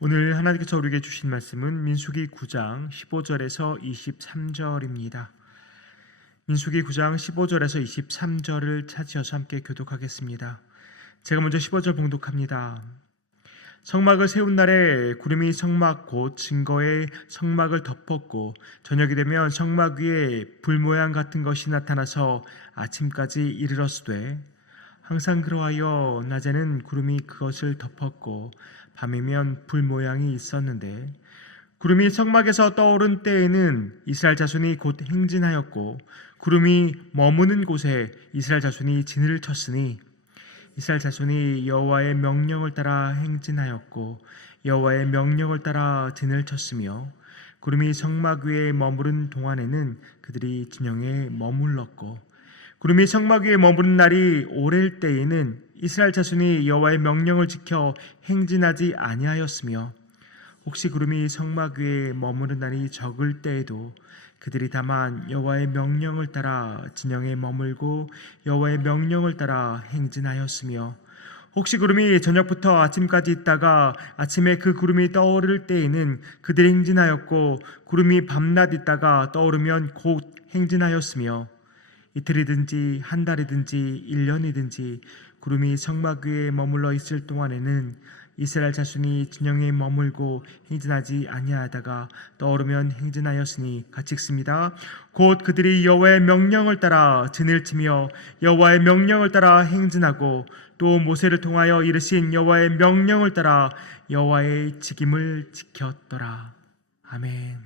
오늘 하나님께서 우리에게 주신 말씀은 민수기 9장 15절에서 23절입니다. 민수기 9장 15절에서 23절을 찾으셔서 함께 교독하겠습니다. 제가 먼저 15절 봉독합니다. 성막을 세운 날에 구름이 성막 곧 증거의 성막을 덮었고 저녁이 되면 성막 위에 불 모양 같은 것이 나타나서 아침까지 이르렀으되 항상 그러하여 낮에는 구름이 그것을 덮었고 밤이면 불 모양이 있었는데 구름이 성막에서 떠오른 때에는 이스라엘 자손이 곧 행진하였고 구름이 머무는 곳에 이스라엘 자손이 진을 쳤으니 이스라엘 자손이 여호와의 명령을 따라 행진하였고 여호와의 명령을 따라 진을 쳤으며 구름이 성막 위에 머무른 동안에는 그들이 진영에 머물렀고 구름이 성막 위에 머무른 날이 오랠 때에는 이스라엘 자손이 여호와의 명령을 지켜 행진하지 아니하였으며 혹시 구름이 성막 위에 머무른 날이 적을 때에도 그들이 다만 여호와의 명령을 따라 진영에 머물고 여호와의 명령을 따라 행진하였으며 혹시 구름이 저녁부터 아침까지 있다가 아침에 그 구름이 떠오를 때에는 그들이 행진하였고 구름이 밤낮 있다가 떠오르면 곧 행진하였으며 이틀이든지 한 달이든지 1년이든지 구름이 성막 위에 머물러 있을 동안에는 이스라엘 자손이 진영에 머물고 행진하지 아니하다가 떠오르면 행진하였으니 같이 읽습니다. 곧 그들이 여호와의 명령을 따라 진을 치며 여호와의 명령을 따라 행진하고 또 모세를 통하여 이르신 여호와의 명령을 따라 여호와의 직임을 지켰더라. 아멘.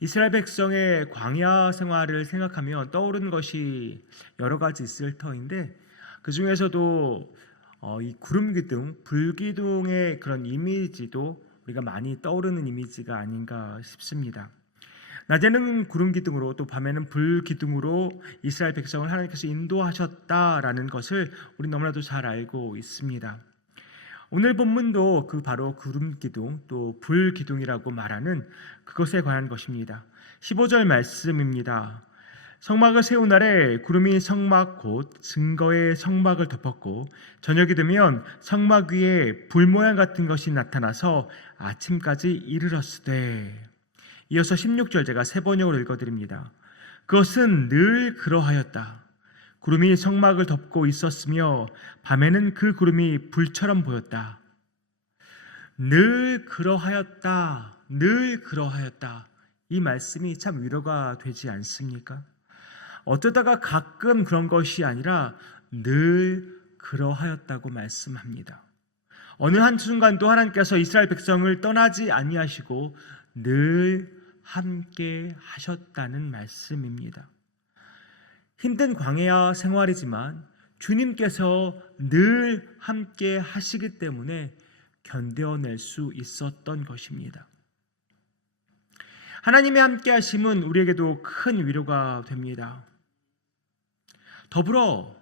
이스라엘 백성의 광야 생활을 생각하면 떠오르는 것이 여러 가지 있을 터인데 그 중에서도 이 구름 기둥, 불 기둥의 그런 이미지도 우리가 많이 떠오르는 이미지가 아닌가 싶습니다. 낮에는 구름 기둥으로 또 밤에는 불 기둥으로 이스라엘 백성을 하나님께서 인도하셨다라는 것을 우리 너무나도 잘 알고 있습니다. 오늘 본문도 그 바로 구름 기둥 또 불 기둥이라고 말하는 그것에 관한 것입니다. 15절 말씀입니다. 성막을 세운 날에 구름이 성막 곧 증거의 성막을 덮었고 저녁이 되면 성막 위에 불 모양 같은 것이 나타나서 아침까지 이르렀으되. 이어서 16절 제가 세 번역으로 읽어드립니다. 그것은 늘 그러하였다. 구름이 성막을 덮고 있었으며 밤에는 그 구름이 불처럼 보였다. 늘 그러하였다. 늘 그러하였다. 이 말씀이 참 위로가 되지 않습니까? 어쩌다가 가끔 그런 것이 아니라 늘 그러하였다고 말씀합니다. 어느 한순간도 하나님께서 이스라엘 백성을 떠나지 아니하시고 늘 함께 하셨다는 말씀입니다. 힘든 광야 생활이지만 주님께서 늘 함께 하시기 때문에 견뎌낼 수 있었던 것입니다. 하나님의 함께 하심은 우리에게도 큰 위로가 됩니다. 더불어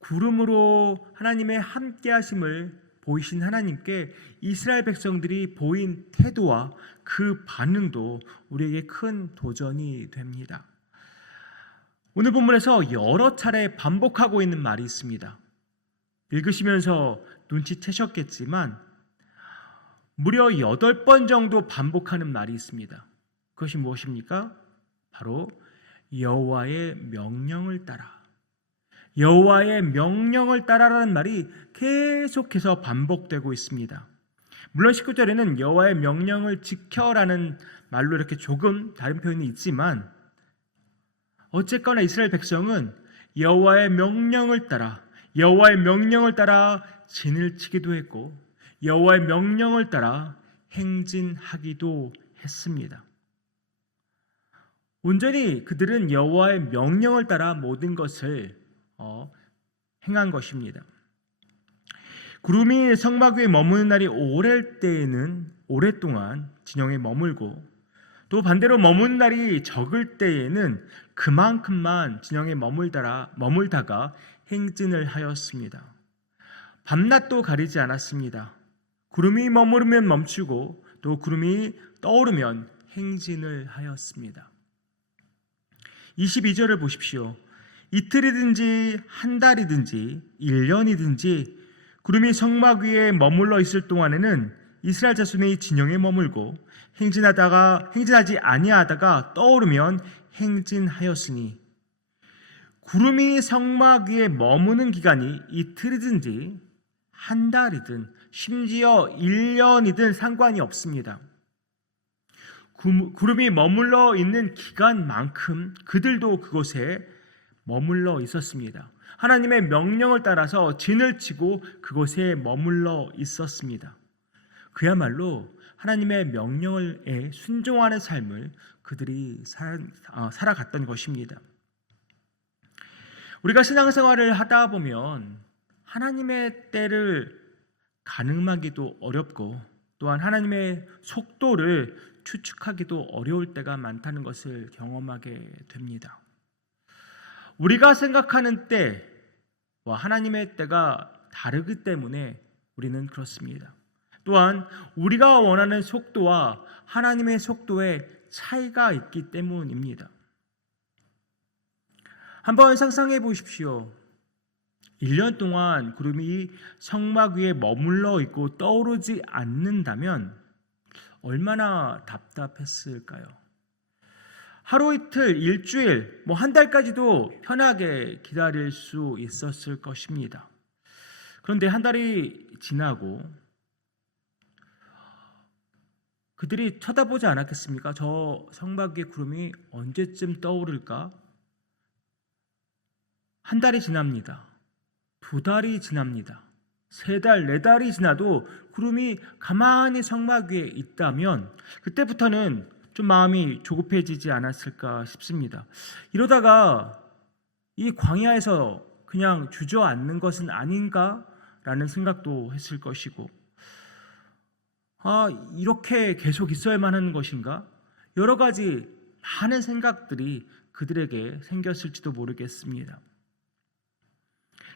구름으로 하나님의 함께 하심을 보이신 하나님께 이스라엘 백성들이 보인 태도와 그 반응도 우리에게 큰 도전이 됩니다. 오늘 본문에서 여러 차례 반복하고 있는 말이 있습니다. 읽으시면서 눈치채셨겠지만 무려 8번 정도 반복하는 말이 있습니다. 그것이 무엇입니까? 바로 여호와의 명령을 따라. 여호와의 명령을 따라라는 말이 계속해서 반복되고 있습니다. 물론 19절에는 여호와의 명령을 지켜라는 말로 이렇게 조금 다른 표현이 있지만 어쨌거나 이스라엘 백성은 여호와의 명령을 따라 진을 치기도 했고 여호와의 명령을 따라 행진하기도 했습니다. 온전히 그들은 여호와의 명령을 따라 모든 것을 행한 것입니다. 구름이 성막 위에 머무는 날이 오랠 때에는 오랫동안 진영에 머물고 또 반대로 머무는 날이 적을 때에는 그만큼만 진영에 머물다가 행진을 하였습니다. 밤낮도 가리지 않았습니다. 구름이 머무르면 멈추고 또 구름이 떠오르면 행진을 하였습니다. 22절을 보십시오. 이틀이든지 한 달이든지 1년이든지 구름이 성막 위에 머물러 있을 동안에는 이스라엘 자손의 진영에 머물고 행진하지 아니하다가 떠오르면 행진하였으니 구름이 성막 위에 머무는 기간이 이틀이든지 한 달이든 심지어 1년이든 상관이 없습니다. 구름이 머물러 있는 기간만큼 그들도 그곳에 머물러 있었습니다. 하나님의 명령을 따라서 진을 치고 그곳에 머물러 있었습니다. 그야말로 하나님의 명령에 순종하는 삶을 그들이 살아갔던 것입니다. 우리가 신앙생활을 하다 보면 하나님의 때를 가늠하기도 어렵고 또한 하나님의 속도를 추측하기도 어려울 때가 많다는 것을 경험하게 됩니다. 우리가 생각하는 때와 하나님의 때가 다르기 때문에 우리는 그렇습니다. 또한 우리가 원하는 속도와 하나님의 속도에 차이가 있기 때문입니다. 한번 상상해 보십시오. 1년 동안 구름이 성막 위에 머물러 있고 떠오르지 않는다면 얼마나 답답했을까요? 하루 이틀, 일주일, 한 달까지도 편하게 기다릴 수 있었을 것입니다. 그런데 한 달이 지나고 그들이 쳐다보지 않았겠습니까? 저 성막 위의 구름이 언제쯤 떠오를까? 한 달이 지납니다. 2달이 지납니다. 3달, 4달이 지나도 구름이 가만히 성막 위에 있다면 그때부터는 좀 마음이 조급해지지 않았을까 싶습니다. 이러다가 이 광야에서 그냥 주저앉는 것은 아닌가라는 생각도 했을 것이고, 이렇게 계속 있어야만 하는 것인가? 여러 가지 많은 생각들이 그들에게 생겼을지도 모르겠습니다.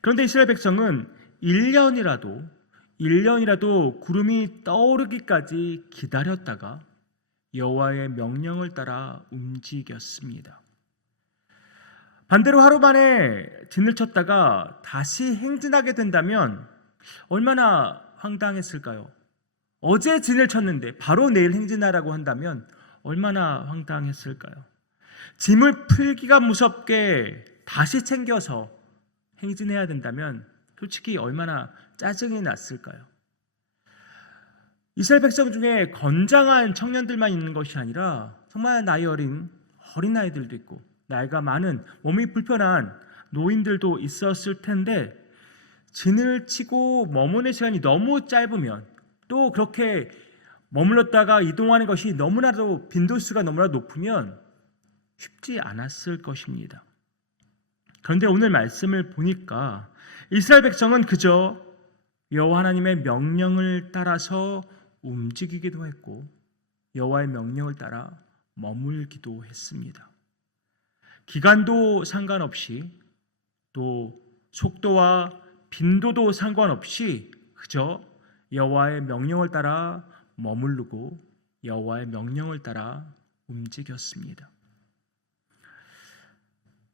그런데 이스라엘 백성은 1년이라도 구름이 떠오르기까지 기다렸다가 여호와의 명령을 따라 움직였습니다. 반대로 하루 만에 진을 쳤다가 다시 행진하게 된다면 얼마나 황당했을까요? 어제 진을 쳤는데 바로 내일 행진하라고 한다면 얼마나 황당했을까요? 짐을 풀기가 무섭게 다시 챙겨서 행진해야 된다면 솔직히 얼마나 짜증이 났을까요? 이스라엘 백성 중에 건장한 청년들만 있는 것이 아니라 정말 나이 어린 어린아이들도 있고 나이가 많은 몸이 불편한 노인들도 있었을 텐데 진을 치고 머무는 시간이 너무 짧으면 또 그렇게 머물렀다가 이동하는 것이 너무나도 빈도수가 너무나 높으면 쉽지 않았을 것입니다. 그런데 오늘 말씀을 보니까 이스라엘 백성은 그저 여호와 하나님의 명령을 따라서 움직이기도 했고 여호와의 명령을 따라 머물기도 했습니다. 기간도 상관없이 또 속도와 빈도도 상관없이 그저 여호와의 명령을 따라 머무르고 여호와의 명령을 따라 움직였습니다.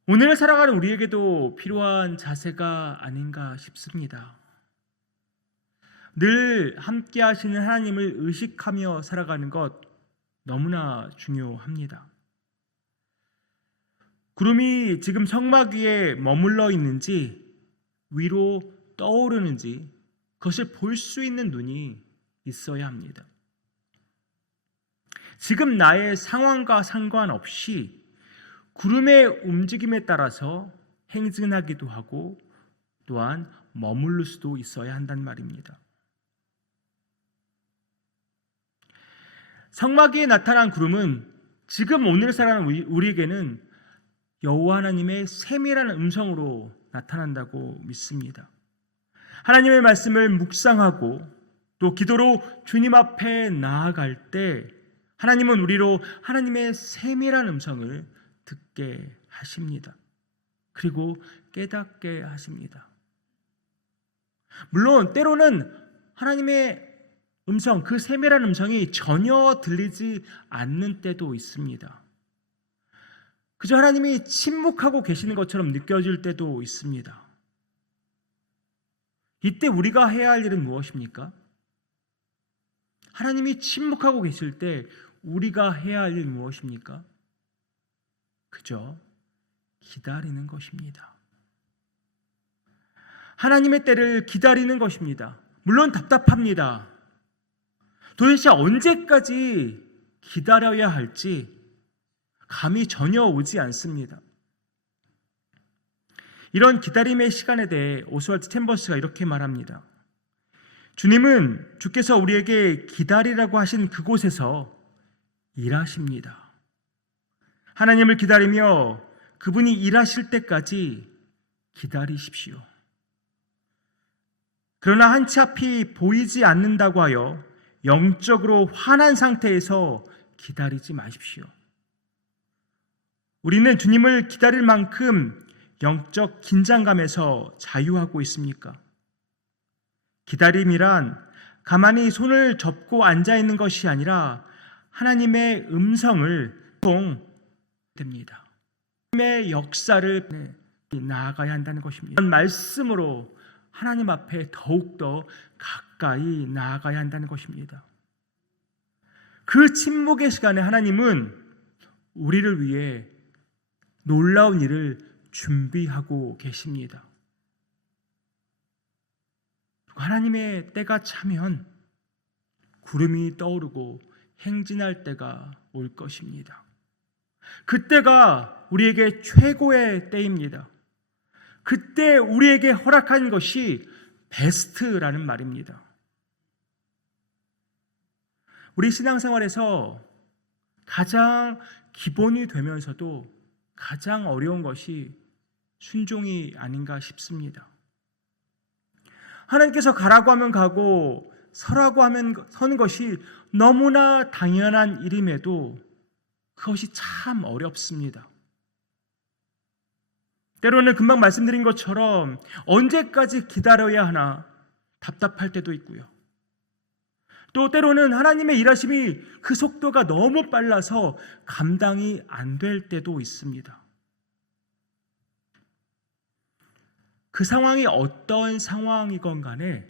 오늘을 살아가는 우리에게도 필요한 자세가 아닌가 싶습니다. 늘 함께 하시는 하나님을 의식하며 살아가는 것 너무나 중요합니다. 구름이 지금 성막 위에 머물러 있는지 위로 떠오르는지 그것을 볼 수 있는 눈이 있어야 합니다. 지금 나의 상황과 상관없이 구름의 움직임에 따라서 행진하기도 하고 또한 머무를 수도 있어야 한단 말입니다. 성막 위에 나타난 구름은 지금 오늘 살아가는 우리에게는 여호와 하나님의 세밀한 음성으로 나타난다고 믿습니다. 하나님의 말씀을 묵상하고 또 기도로 주님 앞에 나아갈 때 하나님은 우리로 하나님의 세밀한 음성을 듣게 하십니다. 그리고 깨닫게 하십니다. 물론 때로는 하나님의 음성, 그 세밀한 음성이 전혀 들리지 않는 때도 있습니다. 그저 하나님이 침묵하고 계시는 것처럼 느껴질 때도 있습니다. 이때 우리가 해야 할 일은 무엇입니까? 하나님이 침묵하고 계실 때 우리가 해야 할 일 무엇입니까? 그저 기다리는 것입니다. 하나님의 때를 기다리는 것입니다. 물론 답답합니다. 도대체 언제까지 기다려야 할지 감이 전혀 오지 않습니다. 이런 기다림의 시간에 대해 오스왈드 챔버스가 이렇게 말합니다. 주님은 주께서 우리에게 기다리라고 하신 그곳에서 일하십니다. 하나님을 기다리며 그분이 일하실 때까지 기다리십시오. 그러나 한치 앞이 보이지 않는다고 하여 영적으로 화난 상태에서 기다리지 마십시오. 우리는 주님을 기다릴 만큼 영적 긴장감에서 자유하고 있습니까? 기다림이란 가만히 손을 접고 앉아 있는 것이 아니라 하나님의 음성을 됩니다. 하나님의 역사를 나아가야 한다는 것입니다. 이런 말씀으로 하나님 앞에 더욱더 가까이 나아가야 한다는 것입니다. 그 침묵의 시간에 하나님은 우리를 위해 놀라운 일을 준비하고 계십니다. 하나님의 때가 차면 구름이 떠오르고 행진할 때가 올 것입니다. 그때가 우리에게 최고의 때입니다. 그때 우리에게 허락한 것이 베스트라는 말입니다. 우리 신앙생활에서 가장 기본이 되면서도 가장 어려운 것이 순종이 아닌가 싶습니다. 하나님께서 가라고 하면 가고 서라고 하면 서는 것이 너무나 당연한 일임에도 그것이 참 어렵습니다. 때로는 금방 말씀드린 것처럼 언제까지 기다려야 하나 답답할 때도 있고요. 또 때로는 하나님의 일하심이 그 속도가 너무 빨라서 감당이 안 될 때도 있습니다. 그 상황이 어떤 상황이건 간에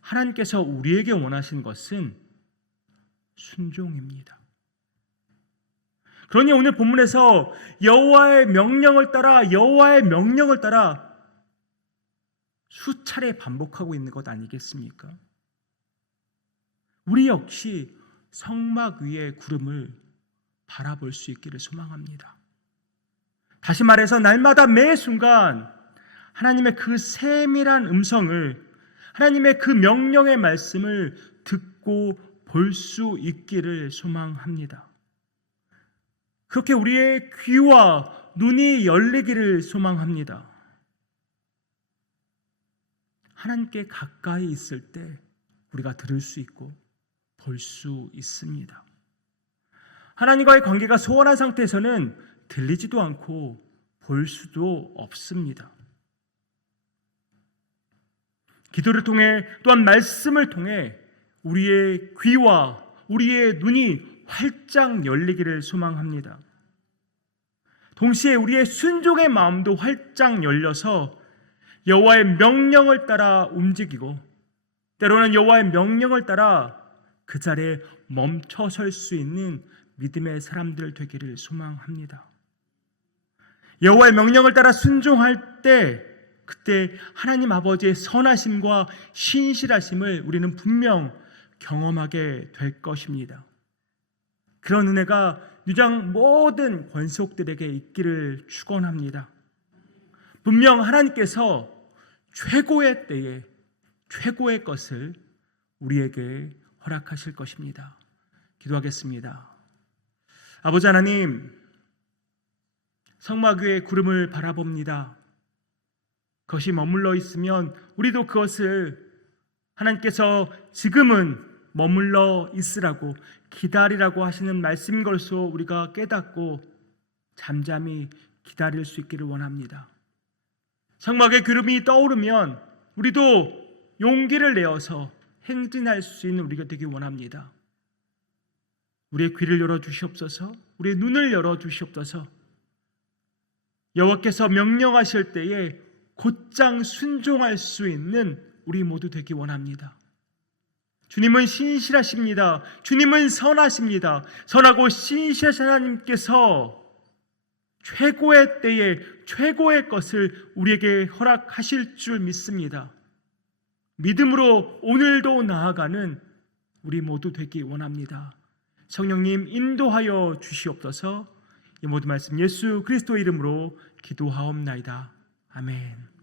하나님께서 우리에게 원하신 것은 순종입니다. 그러니 오늘 본문에서 여호와의 명령을 따라 수차례 반복하고 있는 것 아니겠습니까? 우리 역시 성막 위의 구름을 바라볼 수 있기를 소망합니다. 다시 말해서 날마다 매 순간 하나님의 그 세밀한 음성을, 하나님의 그 명령의 말씀을 듣고 볼 수 있기를 소망합니다. 그렇게 우리의 귀와 눈이 열리기를 소망합니다. 하나님께 가까이 있을 때 우리가 들을 수 있고 볼 수 있습니다. 하나님과의 관계가 소원한 상태에서는 들리지도 않고 볼 수도 없습니다. 기도를 통해 또한 말씀을 통해 우리의 귀와 우리의 눈이 활짝 열리기를 소망합니다. 동시에 우리의 순종의 마음도 활짝 열려서 여호와의 명령을 따라 움직이고 때로는 여호와의 명령을 따라 그 자리에 멈춰설 수 있는 믿음의 사람들 되기를 소망합니다. 여호와의 명령을 따라 순종할 때 그때 하나님 아버지의 선하심과 신실하심을 우리는 분명 경험하게 될 것입니다. 그런 은혜가 유장 모든 권속들에게 있기를 축원합니다. 분명 하나님께서 최고의 때에 최고의 것을 우리에게 허락하실 것입니다. 기도하겠습니다. 아버지 하나님, 성막 위의 구름을 바라봅니다. 그것이 머물러 있으면 우리도 그것을 하나님께서 지금은 머물러 있으라고 기다리라고 하시는 말씀인 것으로 우리가 깨닫고 잠잠히 기다릴 수 있기를 원합니다. 성막의 구름이 떠오르면 우리도 용기를 내어서 행진할 수 있는 우리가 되기 원합니다. 우리의 귀를 열어주시옵소서, 우리의 눈을 열어주시옵소서. 여호와께서 명령하실 때에 곧장 순종할 수 있는 우리 모두 되기 원합니다. 주님은 신실하십니다. 주님은 선하십니다. 선하고 신실하신 하나님께서 최고의 때에 최고의 것을 우리에게 허락하실 줄 믿습니다. 믿음으로 오늘도 나아가는 우리 모두 되기 원합니다. 성령님 인도하여 주시옵소서. 이 모든 말씀 예수 그리스도의 이름으로 기도하옵나이다. 아멘.